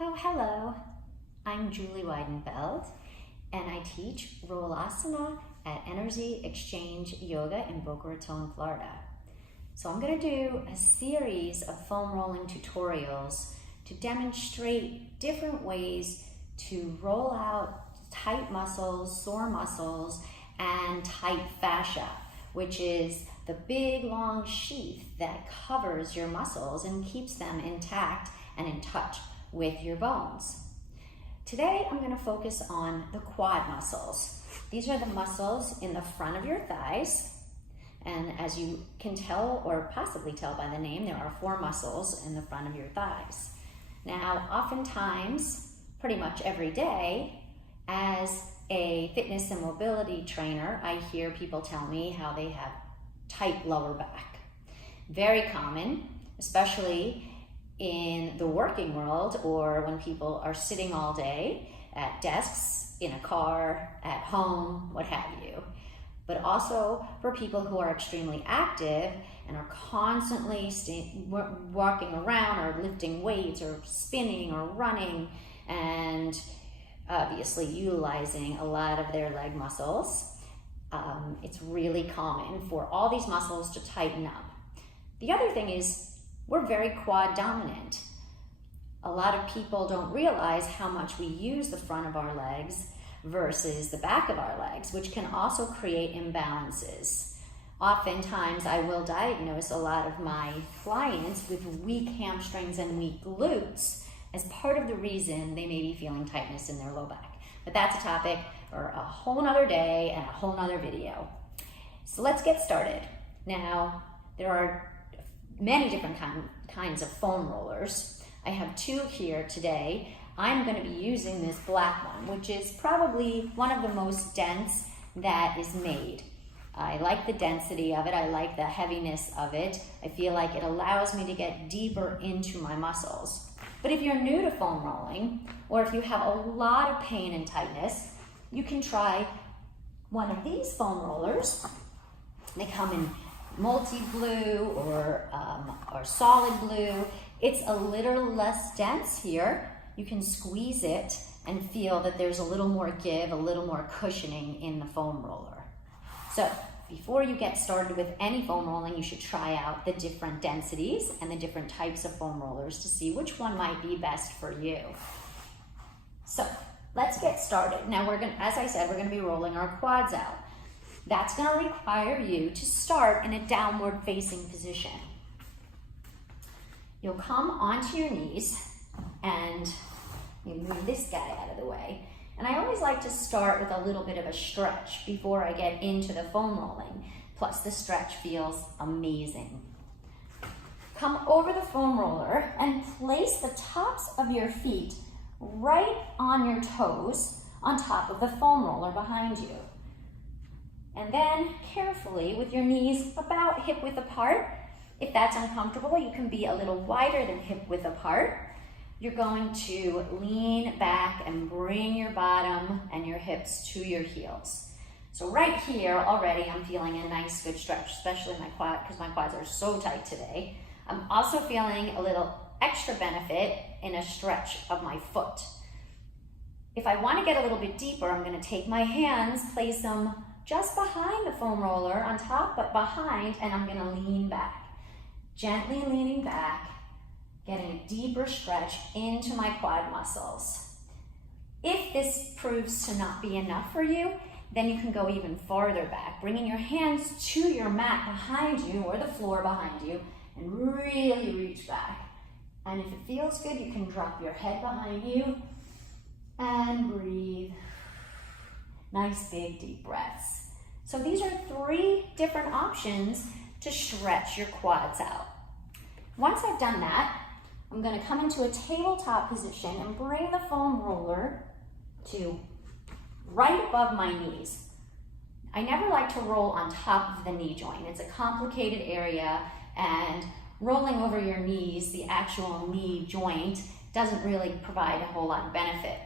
Oh, hello. I'm Julie Weidenfeld, and I teach Rollasana at Energy Exchange Yoga in Boca Raton, Florida. So I'm going to do a series of foam rolling tutorials to demonstrate different ways to roll out tight muscles, sore muscles, and tight fascia, which is the big long sheath that covers your muscles and keeps them intact and in touch with your bones. Today I'm going to focus on the quad muscles. These are the muscles in the front of your thighs, and as you can tell or possibly tell by the name, there are 4 muscles in the front of your thighs. Now, oftentimes, pretty much every day, as a fitness and mobility trainer, I hear people tell me how they have tight lower back. Very common, especially in the working world or when people are sitting all day at desks, in a car, at home, what have you. But also for people who are extremely active and are constantly walking around or lifting weights or spinning or running and obviously utilizing a lot of their leg muscles. It's really common for all these muscles to tighten up. The other thing is we're very quad dominant. A lot of people don't realize how much we use the front of our legs versus the back of our legs, which can also create imbalances. Oftentimes, I will diagnose a lot of my clients with weak hamstrings and weak glutes as part of the reason they may be feeling tightness in their low back. But that's a topic for a whole nother day and a whole nother video. So let's get started. Now, there are many different kinds of foam rollers. I have 2 here today. I'm going to be using this black one, which is probably one of the most dense that is made. I like the density of it. I like the heaviness of it. I feel like it allows me to get deeper into my muscles. But if you're new to foam rolling, or if you have a lot of pain and tightness, you can try one of these foam rollers. They come in multi-blue or solid blue. It's a little less dense here. You can squeeze it and feel that there's a little more give, a little more cushioning in the foam roller. So before you get started with any foam rolling, you should try out the different densities and the different types of foam rollers to see which one might be best for you. So let's get started. Now as I said, we're gonna be rolling our quads out. That's going to require you to start in a downward facing position. You'll come onto your knees and you move this guy out of the way. And I always like to start with a little bit of a stretch before I get into the foam rolling. Plus the stretch feels amazing. Come over the foam roller and place the tops of your feet right on your toes on top of the foam roller behind you. And then carefully with your knees about hip width apart. If that's uncomfortable, you can be a little wider than hip width apart. You're going to lean back and bring your bottom and your hips to your heels. So right here already I'm feeling a nice good stretch, especially my quad, because my quads are so tight today. I'm also feeling a little extra benefit in a stretch of my foot. If I want to get a little bit deeper, I'm going to take my hands, place them just behind the foam roller, on top but behind, and I'm gonna lean back. Gently leaning back, getting a deeper stretch into my quad muscles. If this proves to not be enough for you, then you can go even farther back, bringing your hands to your mat behind you or the floor behind you and really reach back. And if it feels good, you can drop your head behind you and breathe. Nice big deep breaths. So these are 3 different options to stretch your quads out. Once I've done that, I'm going to come into a tabletop position and bring the foam roller to right above my knees. I never like to roll on top of the knee joint. It's a complicated area, and rolling over your knees, the actual knee joint, doesn't really provide a whole lot of benefit.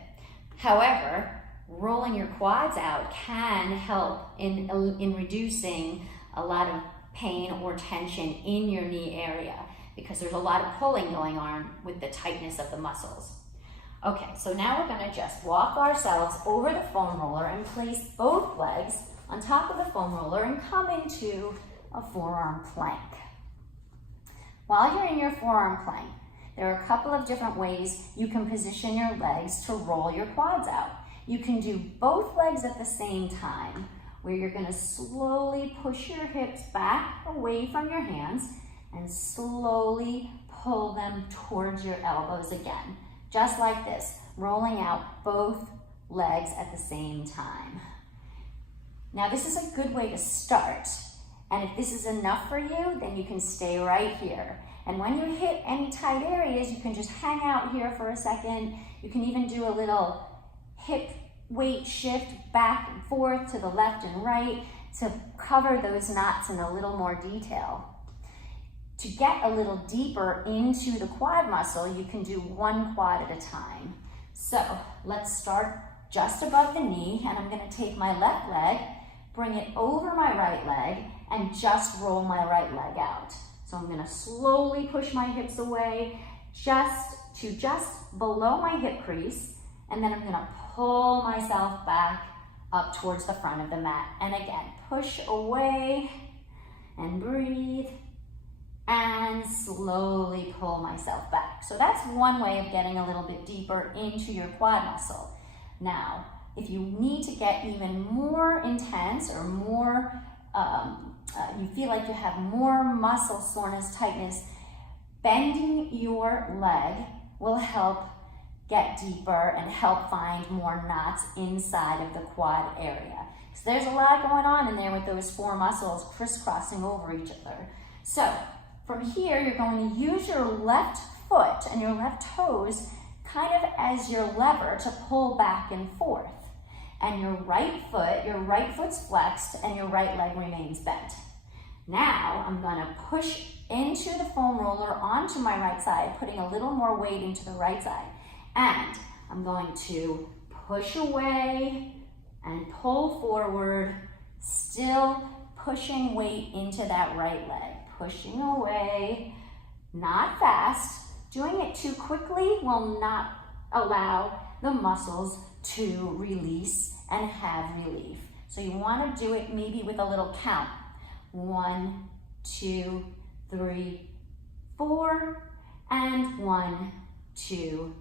However, rolling your quads out can help in reducing a lot of pain or tension in your knee area because there's a lot of pulling going on with the tightness of the muscles. Okay, so now we're gonna just walk ourselves over the foam roller and place both legs on top of the foam roller and come into a forearm plank. While you're in your forearm plank, there are a couple of different ways you can position your legs to roll your quads out. You can do both legs at the same time, where you're gonna slowly push your hips back away from your hands and slowly pull them towards your elbows again. Just like this, rolling out both legs at the same time. Now this is a good way to start. And if this is enough for you, then you can stay right here. And when you hit any tight areas, you can just hang out here for a second. You can even do a little hip weight shift back and forth to the left and right to cover those knots in a little more detail. To get a little deeper into the quad muscle, you can do one quad at a time. So let's start just above the knee, and I'm gonna take my left leg, bring it over my right leg, and just roll my right leg out. So I'm gonna slowly push my hips away just below my hip crease, and then I'm gonna pull myself back up towards the front of the mat. And again, push away and breathe, and slowly pull myself back. So that's one way of getting a little bit deeper into your quad muscle. Now, if you need to get even more intense or more, you feel like you have more muscle soreness, tightness, bending your leg will help get deeper and help find more knots inside of the quad area. So there's a lot going on in there with those four muscles crisscrossing over each other. So from here, you're going to use your left foot and your left toes kind of as your lever to pull back and forth. And your right foot's flexed and your right leg remains bent. Now I'm gonna push into the foam roller onto my right side, putting a little more weight into the right side. And I'm going to push away and pull forward, still pushing weight into that right leg. Pushing away, not fast. Doing it too quickly will not allow the muscles to release and have relief. So you want to do it maybe with a little count. 1, 2, 3, 4, and 1, 2,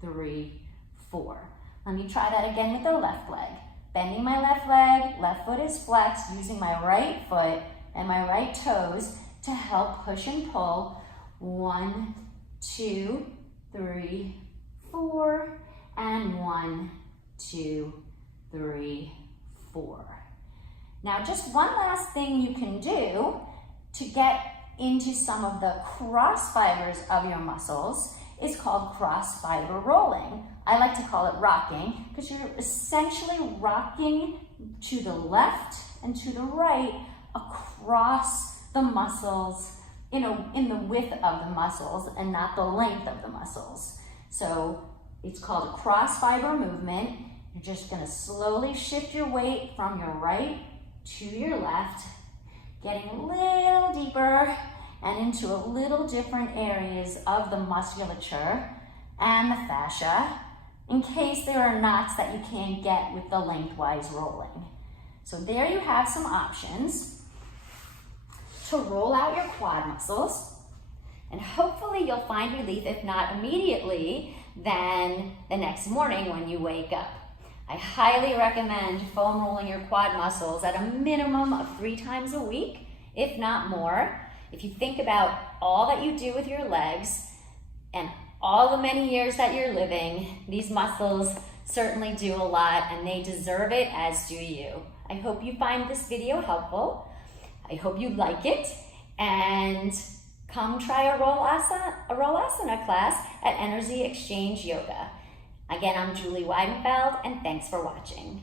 3, 4. Let me try that again with the left leg. Bending my left leg, left foot is flexed, using my right foot and my right toes to help push and pull. 1, 2, 3, 4, and 1, 2, 3, 4. Now just one last thing you can do to get into some of the cross fibers of your muscles is called cross fiber rolling. I like to call it rocking because you're essentially rocking to the left and to the right across the muscles, in the width of the muscles and not the length of the muscles. So it's called a cross fiber movement. You're just gonna slowly shift your weight from your right to your left, getting a little deeper and into a little different areas of the musculature and the fascia, in case there are knots that you can't get with the lengthwise rolling. So there you have some options to roll out your quad muscles, and hopefully you'll find relief, if not immediately, then the next morning when you wake up. I highly recommend foam rolling your quad muscles at a minimum of 3 times a week, if not more. If you think about all that you do with your legs and all the many years that you're living, these muscles certainly do a lot and they deserve it, as do you. I hope you find this video helpful. I hope you like it, and come try a roll asana class at Energy Exchange Yoga. Again, I'm Julie Weidenfeld, and thanks for watching.